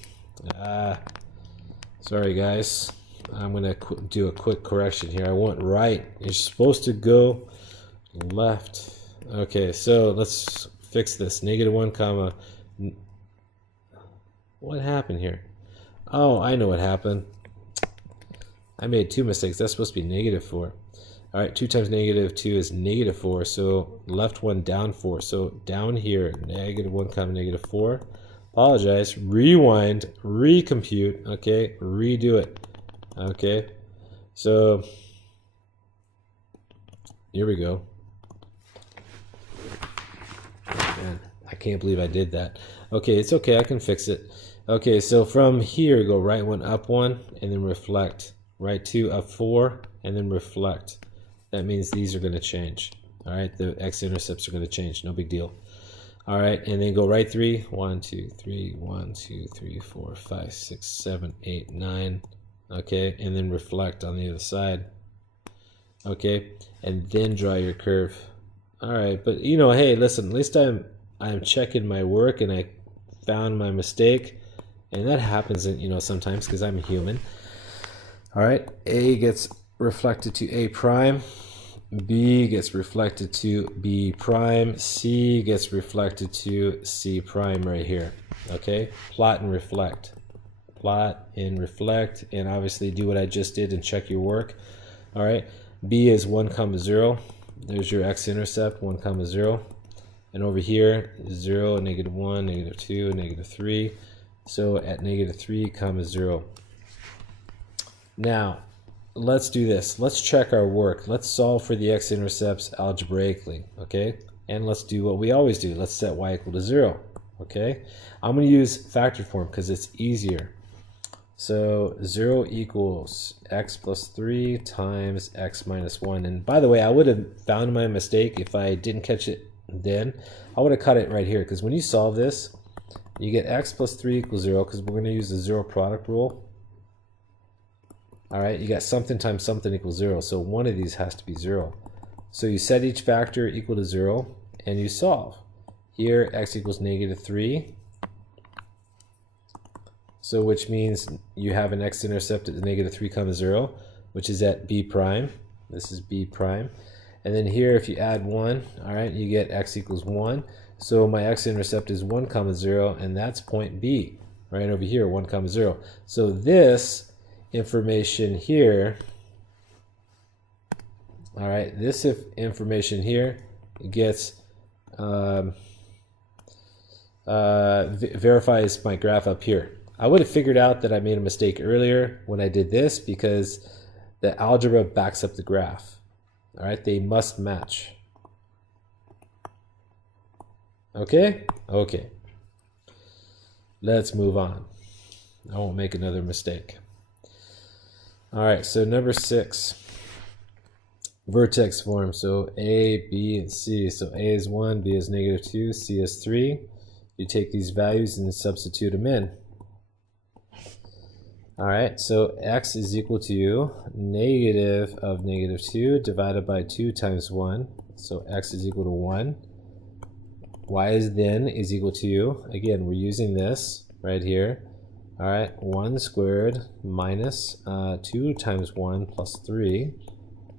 sorry guys. I'm going to do a quick correction here. I went right. You're supposed to go left. Okay, so let's fix this. Negative 1 comma, what happened here? Oh, I know what happened. I made two mistakes. That's supposed to be -4. All right, 2 times -2 is -4. So left 1, down 4. So down here, -1, -4. Apologize. Rewind, recompute. Okay, redo it. Okay, so here we go. Man, I can't believe I did that. Okay, it's okay. I can fix it. Okay, so from here, go right 1, up 1, and then reflect. Right 2, up 4, and then reflect. That means these are going to change. All right, the x-intercepts are going to change. No big deal. All right, and then go right 3. 1, 2, 3, 1, 2, 3, 4, 5, 6, 7, 8, 9. Okay, and then reflect on the other side. Okay, and then draw your curve. All right, but you know, hey, listen, at least I'm checking my work and I found my mistake, and that happens, you know, sometimes because I'm a human. All right, A gets reflected to A prime, B gets reflected to B prime, C gets reflected to C prime right here. Okay, plot and reflect. Plot and reflect, and obviously do what I just did and check your work. All right, B is 1, 0. There's your x-intercept, 1, 0. And over here, 0, -1, -2, -3. So at -3, 0. Now, let's do this. Let's check our work. Let's solve for the x-intercepts algebraically, okay? And let's do what we always do. Let's set y equal to 0, okay? I'm going to use factored form because it's easier. So 0 equals x plus 3 times x minus 1. And by the way, I would have found my mistake if I didn't catch it then. I would have cut it right here, because when you solve this, you get x plus 3 equals 0, because we're going to use the 0 product rule. All right, you got something times something equals 0, so one of these has to be 0. So you set each factor equal to 0, and you solve. Here, x equals -3. So which means you have an x-intercept at -3, 0, which is at B prime. This is B prime. And then here, if you add 1, all right, you get x equals 1. So my x-intercept is 1, 0, and that's point B, right over here, 1, 0. So this information here, all right, this information here gets verifies my graph up here. I would have figured out that I made a mistake earlier when I did this because the algebra backs up the graph. All right, they must match. Okay? Okay. Let's move on. I won't make another mistake. All right, so number 6, vertex form. So A, B, and C. So A is 1, B is -2, C is 3. You take these values and substitute them in. All right, so x is equal to negative of -2 divided by 2 times 1. So x is equal to 1. Y is then is equal to, again, we're using this right here. All right, 1 squared minus 2 times 1 plus 3.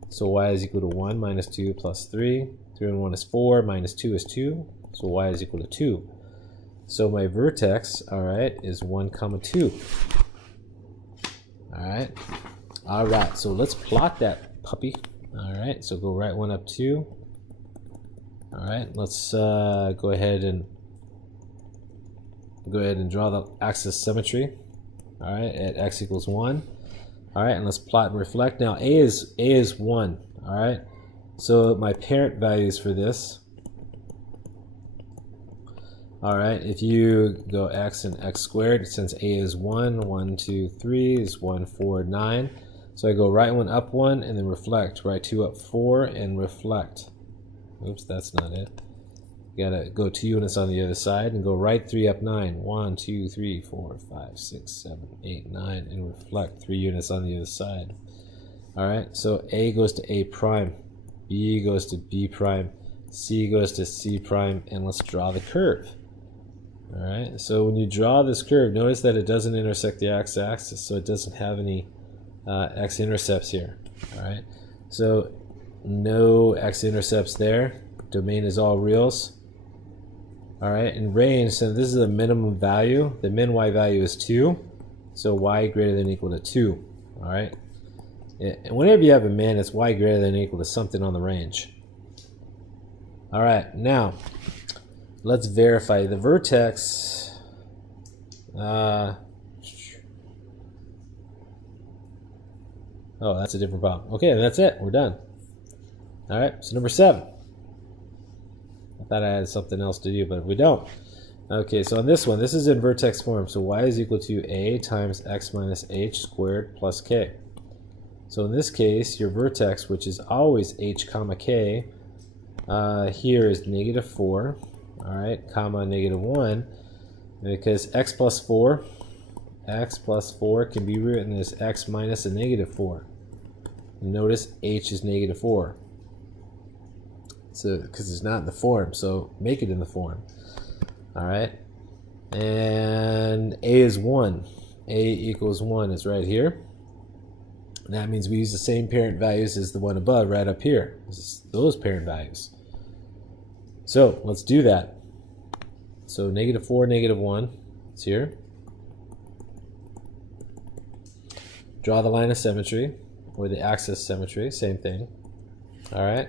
So y is equal to 1 minus 2 plus 3. 3 and 1 is 4, minus 2 is 2. So y is equal to 2. So my vertex, all right, is 1, 2. All right, so let's plot that puppy. All right, so go right 1, up 2. All right, let's go ahead and draw the axis symmetry. All right, at x equals 1. All right, and let's plot and reflect. Now a is 1. All right, so my parent values for this. All right, if you go x and x squared, since a is 1, 1, 2, 3 is 1, 4, 9. So I go right 1, up 1, and then reflect. Right 2, up 4, and reflect. Oops, that's not it. You gotta go 2 units on the other side and go right 3, up 9. 1, 2, 3, 4, 5, 6, 7, 8, 9, and reflect 3 units on the other side. All right, so A goes to A prime, B goes to B prime, C goes to C prime, and let's draw the curve. All right, so when you draw this curve, notice that it doesn't intersect the x-axis, so it doesn't have any x-intercepts here. All right, so no x-intercepts there. Domain is all reals. All right, and range, so this is the minimum value. The min y value is 2. So y greater than or equal to 2. All right. And whenever you have a min, it's y greater than or equal to something on the range. All right. Now, let's verify the vertex. Oh, that's a different problem. Okay, that's it. We're done. All right. So number 7. I thought I had something else to do, but we don't. Okay, so on this one, this is in vertex form. So y is equal to a times x minus h squared plus k. So in this case, your vertex, which is always h comma k, here is -4, all right, comma -1, because x plus 4 can be written as x minus a -4. Notice h is -4. So, because it's not in the form, so make it in the form. All right, and a is 1. A equals 1 is right here. And that means we use the same parent values as the one above, right up here. This is those parent values. So let's do that. So -4, -1, it's here. Draw the line of symmetry, or the axis symmetry, same thing. All right,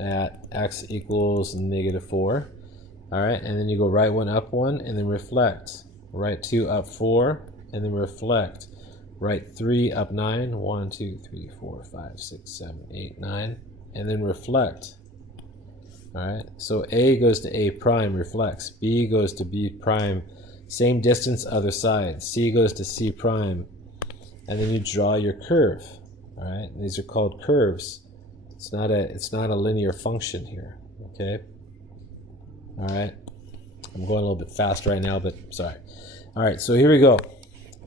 at x equals -4. All right, and then you go right 1 up 1 and then reflect. Right 2 up 4 and then reflect. Right 3 up 9. 1, 2, 3, 4, 5, 6, 7, 8, 9, and then reflect. All right, so A goes to A prime, reflects. B goes to B prime, same distance, other side. C goes to C prime, and then you draw your curve. All right, these are called curves. It's not a linear function here. Okay. All right, I'm going a little bit fast right now, but sorry. All right, so here we go.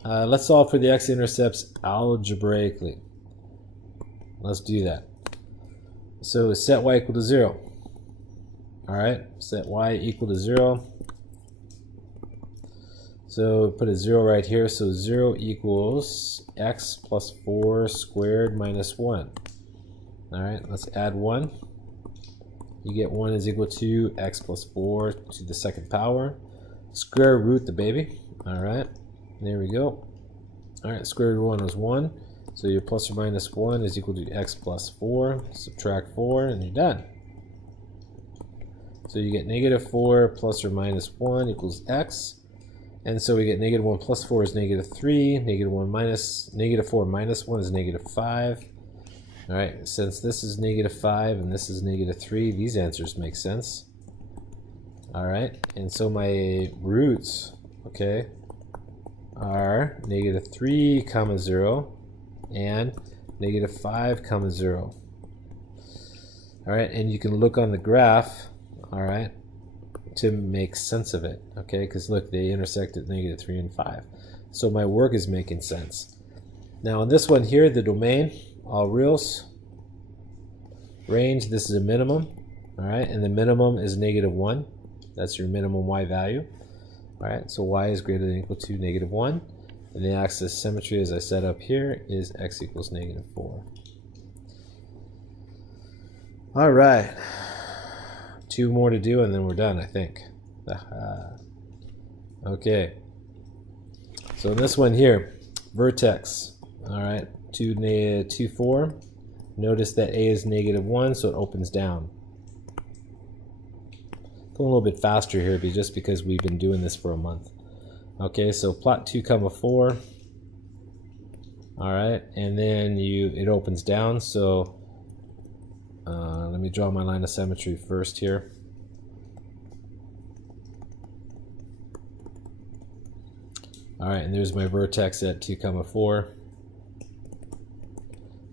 Let's solve for the x-intercepts algebraically. Let's do that. So set y equal to 0. All right, set y equal to 0. So put a 0 right here. So 0 equals x plus 4 squared minus 1. All right, let's add 1. You get 1 is equal to x plus 4 to the second power. Square root the baby. All right, there we go. All right, square root of 1 is 1. So your plus or minus 1 is equal to x plus 4. Subtract 4 and you're done. So you get -4 plus or minus 1 equals x. And so we get -1 plus 4 is -3. -4 minus 1 is -5. All right, since this is -5 and this is -3, these answers make sense. All right, and so my roots, okay, are -3, 0 and -5, 0. All right, and you can look on the graph, all right, to make sense of it, okay, because look, they intersect at -3 and 5. So my work is making sense. Now on this one here, the domain, all reals, range, this is a minimum, all right, and the minimum is -1. That's your minimum y value. All right, so y is greater than or equal to -1, and the axis symmetry, as I set up here, is x equals -4. All right, 2 more to do and then we're done, I think. Okay, so in this one here, vertex, all right, 2, 4. Notice that a is -1, so it opens down. Going a little bit faster here, just because we've been doing this for a month. Okay, so plot 2, 4. All right, and then it opens down. So let me draw my line of symmetry first here. All right, and there's my vertex at 2, 4.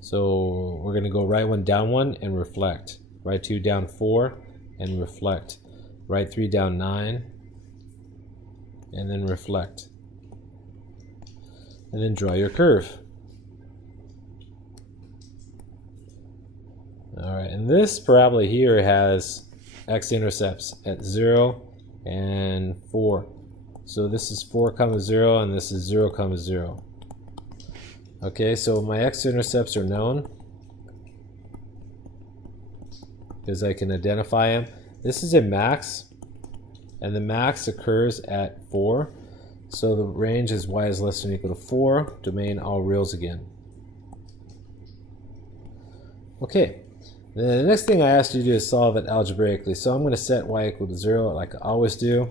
So we're going to go right 1 down 1 and reflect. Right 2 down 4 and reflect. Right 3 down 9 and then reflect. And then draw your curve. All right, and this parabola here has x-intercepts at 0 and 4. So this is 4, 0 and this is 0, 0. Okay, so my x-intercepts are known because I can identify them. This is a max, and the max occurs at 4. So the range is y is less than or equal to 4, domain all reals again. Okay, then the next thing I asked you to do is solve it algebraically. So I'm going to set y equal to 0 like I always do.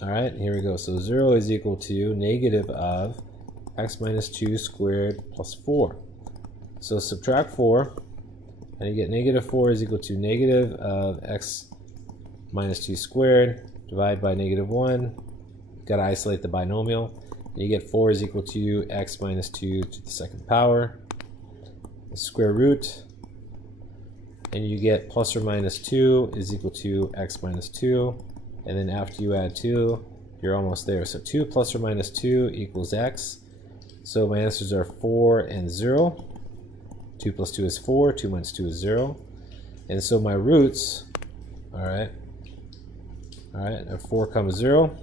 Alright, here we go. So 0 is equal to negative of x minus 2 squared plus 4. So subtract 4, and you get negative 4 is equal to negative of x minus 2 squared, divide by negative 1. Got to isolate the binomial. And you get 4 is equal to x minus 2 to the second power, the square root, and you get plus or minus 2 is equal to x minus 2. And then after you add 2, you're almost there. So 2 plus or minus 2 equals x. So my answers are 4 and 0. 2 plus 2 is 4, 2 minus 2 is 0. And so my roots, alright, are 4, 0,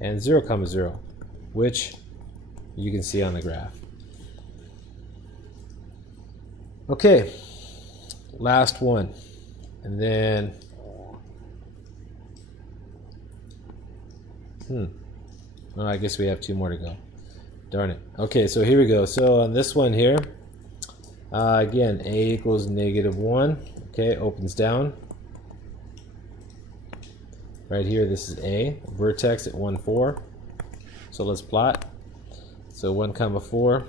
and 0, 0, which you can see on the graph. Okay, last one. And then oh, I guess we have 2 more to go. Darn it. Okay, so here we go. So on this one here, again, a equals negative 1. Okay, opens down. Right here, this is a. Vertex at 1, 4. So let's plot. So 1, 4.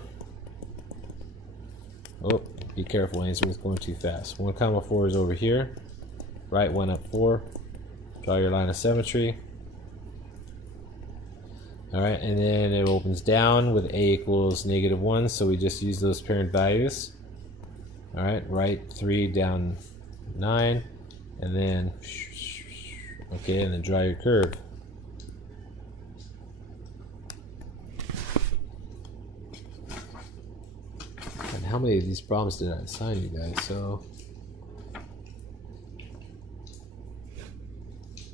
Oh, be careful, Answer is going too fast. 1, 4 is over here. Right 1 up 4. Draw your line of symmetry. Alright, and then it opens down with a equals negative 1, so we just use those parent values. Alright, right 3 down 9, and then, okay, and then draw your curve. And how many of these problems did I assign you guys? So,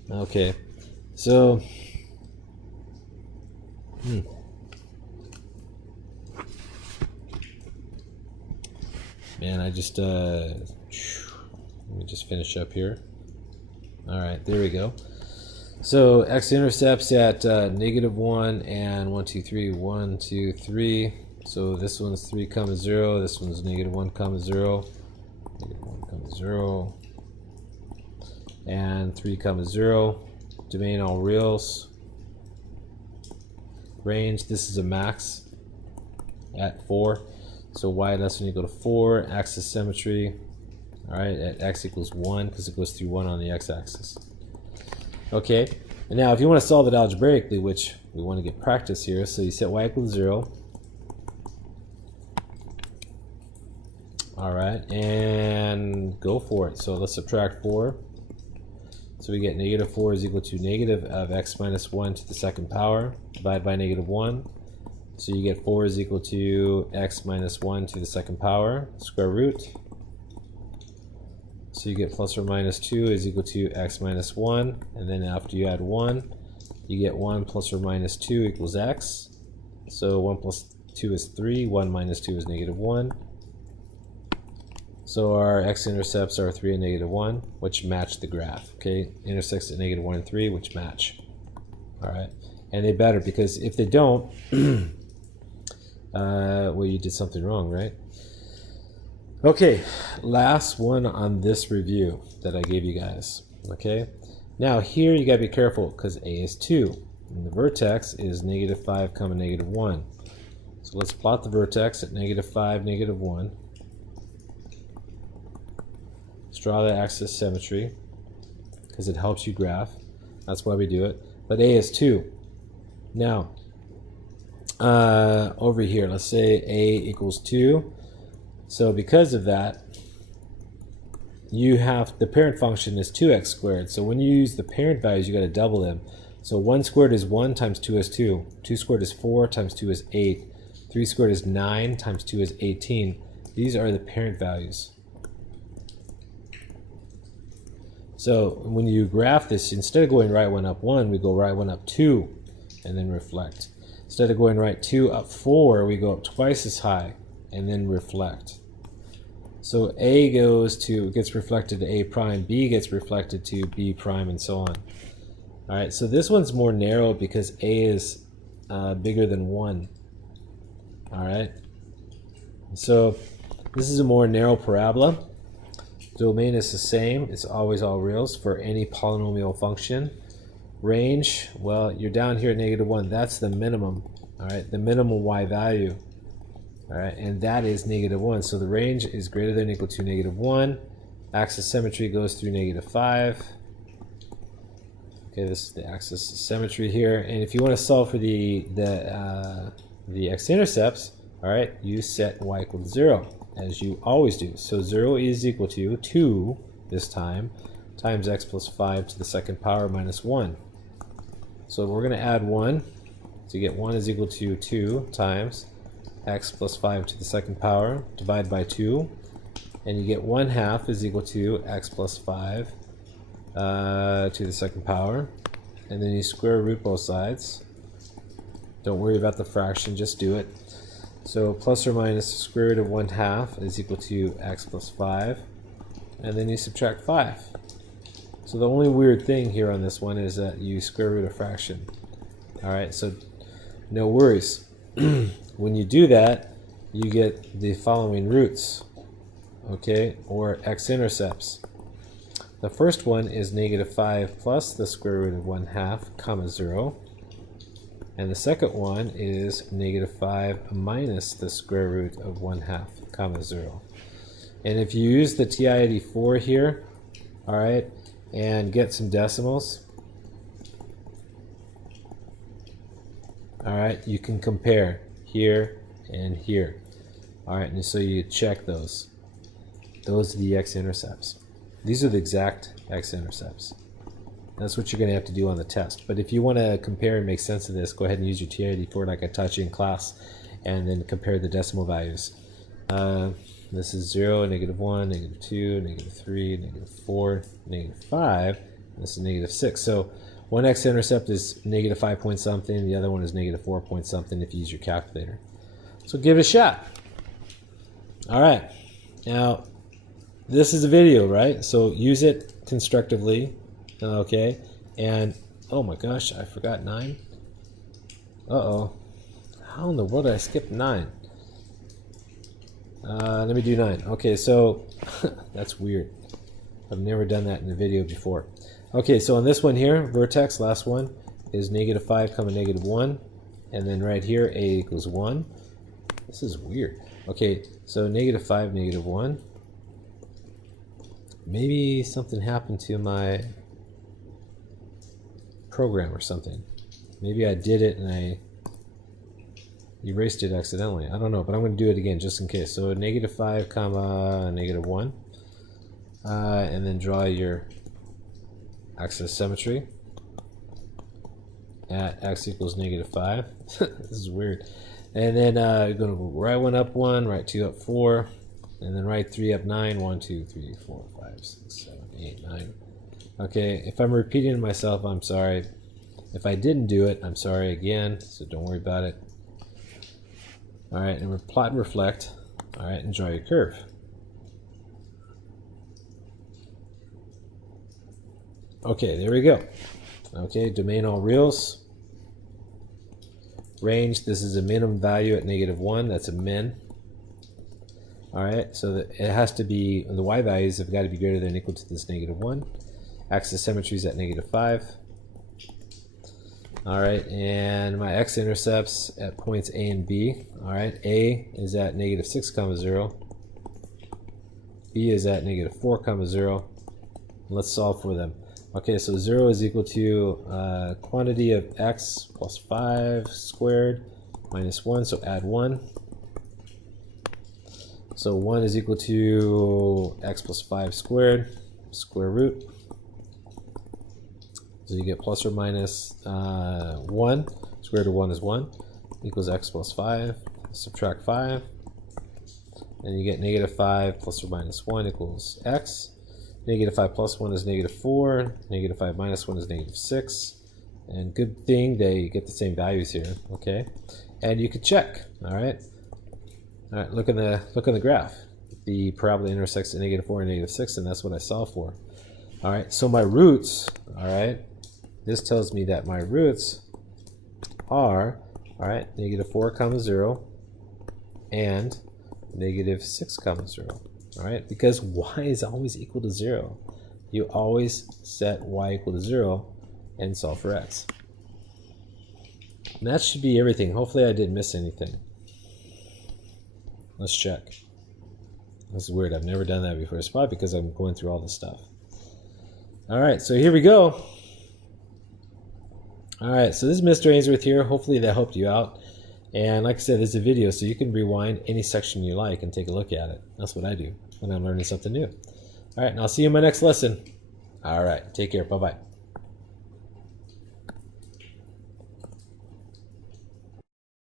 okay, so, man, I just let me just finish up here. All right, there we go. So X intercepts at negative 1 and 1, 2, 3, 1, 2, 3. So this one's 3, 0. This one's negative 1, 0. Negative 1, 0. And 3, 0. Domain all reals. Range, this is a max at 4. So y less than or equal to 4. Axis symmetry. Alright, at x equals 1 because it goes through 1 on the x-axis. Okay, and now if you want to solve it algebraically, which we want to get practice here, so you set y equal to 0. Alright, and go for it. So let's subtract 4. So we get negative 4 is equal to negative of x minus 1 to the second power, divide by negative 1. So you get 4 is equal to x minus 1 to the second power, square root. So you get plus or minus 2 is equal to x minus 1, and then after you add 1, you get 1 plus or minus 2 equals x. So 1 plus 2 is 3, 1 minus 2 is negative 1. So our x-intercepts are 3 and negative 1, which match the graph. Okay, intersects at negative 1 and 3, which match. All right, and they better, because if they don't, well, you did something wrong, right? Okay, last one on this review that I gave you guys. Okay, now here you gotta be careful because a is 2, and the vertex is negative 5, negative 1. So let's plot the vertex at negative 5, negative 1. Let's draw the axis symmetry because it helps you graph. That's why we do it. But a is 2. Now, over here, let's say a equals 2. So because of that, you have the parent function is 2x squared. So when you use the parent values, you got to double them. So 1 squared is 1 times 2 is 2. 2 squared is 4 times 2 is 8. 3 squared is 9 times 2 is 18. These are the parent values. So when you graph this, instead of going right 1 up 1, we go right 1 up 2 and then reflect. Instead of going right 2 up 4, we go up twice as high and then reflect. So A gets reflected to A prime, B gets reflected to B prime, and so on. All right, so this one's more narrow because a is bigger than 1. All right, so this is a more narrow parabola. Domain is the same. It's always all reals for any polynomial function. Range, well, you're down here at -1. That's the minimum. All right, the minimum y value. All right, and that is -1. So the range is greater than or equal to -1. Axis symmetry goes through -5. Okay, this is the axis symmetry here. And if you want to solve for the X intercepts, all right, you set y equal to 0, as you always do. So 0 is equal to 2 this time times x plus 5 to the second power minus 1. So we're going to add 1 to get 1 is equal to 2 times x plus 5 to the second power, divide by 2, and you get 1/2 is equal to x plus 5 to the second power, and then you square root both sides. Don't worry about the fraction, just do it. So plus or minus the square root of 1/2 is equal to x plus 5, and then you subtract 5. So the only weird thing here on this one is that you square root a fraction. Alright, so no worries. When you do that, you get the following roots, okay, or x intercepts. The first one is -5 plus the square root of 1/2, comma 0. And the second one is -5 minus the square root of 1/2, comma 0. And if you use the TI-84 here, all right, and get some decimals, all right, you can compare here and here. All right, and so you check those. Those are the x-intercepts. These are the exact x-intercepts. That's what you're going to have to do on the test. But if you want to compare and make sense of this, go ahead and use your TI-84 like I taught you in class, and then compare the decimal values. This is 0, -1, -2, -3, -4, -5, and this is -6. So one x-intercept is -5 point something, the other one is -4 point something if you use your calculator. So give it a shot. All right. Now, this is a video, right? So use it constructively, okay? And, oh my gosh, I forgot 9. Uh-oh. How in the world did I skip 9? Let me do 9. Okay, so that's weird. I've never done that in a video before. Okay, so on this one here, vertex, last one, is -5, -1. And then right here, a equals 1. This is weird. Okay, so -5, -1. Maybe something happened to my program or something. Maybe I did it and I erased it accidentally. I don't know, but I'm going to do it again just in case. So -5, -1. And then draw your axis symmetry at x equals -5. This is weird. And then you're going to go right 1 up 1, right 2 up 4, and then right 3 up 9. 1, 2, 3, 4, 5, 6, 7, 8, 9. Okay, if I'm repeating myself, I'm sorry. If I didn't do it, I'm sorry again, so don't worry about it. All right, and plot and reflect. All right, and draw your curve. Okay, there we go. Okay, domain all reals. Range, this is a minimum value at -1. That's a min. All right, so it has to be, the y values have got to be greater than or equal to this -1. Axis symmetry is at -5. All right, and my x-intercepts at points A and B. All right, A is at -6, 0. B is at -4, 0. Let's solve for them. Okay, so 0 is equal to quantity of x plus 5 squared minus 1, so add 1. So 1 is equal to x plus 5 squared, square root. So you get plus or minus 1, square root of 1 is 1, equals x plus 5, subtract 5, and you get -5 plus or minus 1 equals x. -5 plus 1 is -4, -5 minus 1 is -6, and good thing they get the same values here, okay? And you could check, all right? All right, look in the graph. The parabola intersects at -4 and -6, and that's what I solved for. All right, so my roots, all right, this tells me that my roots are, all right, negative 4 comma 0 and negative 6 comma 0. All right, because y is always equal to 0. You always set y equal to 0 and solve for x. And that should be everything. Hopefully I didn't miss anything. Let's check. This is weird. I've never done that before. It's probably because I'm going through all this stuff. All right, so here we go. All right, so this is Mr. Ainsworth here. Hopefully that helped you out. And like I said, there's a video, so you can rewind any section you like and take a look at it. That's what I do when I'm learning something new. All right, and I'll see you in my next lesson. All right, take care. Bye-bye.